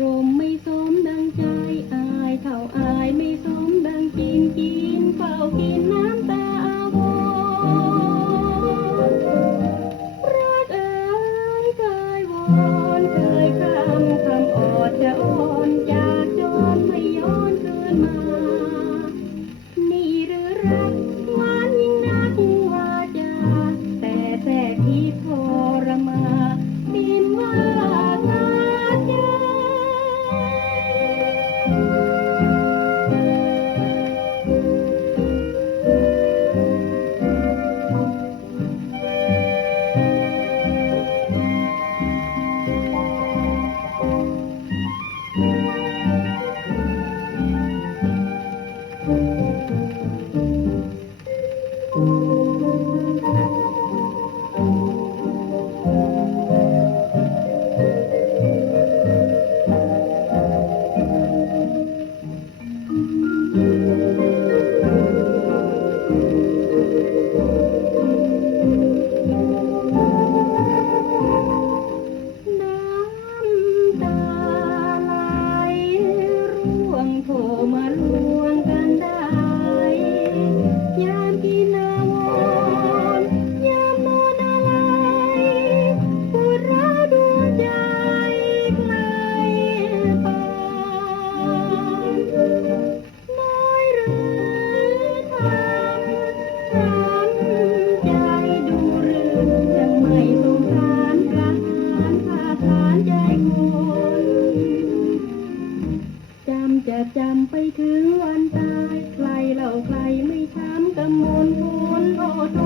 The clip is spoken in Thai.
รมไม่สมดังใจอายเท่าอายไม่สมดังกินกินเฝ้ากินน้ำตาอาวรรักเอ๋ยเคยวอนเคยคำคำอดจะอ่อนจากจนไม่ย้อนคืนมา จะจำไปถึงวันตาย ใครเล่าใครไม่ถามกำมลพูนโอท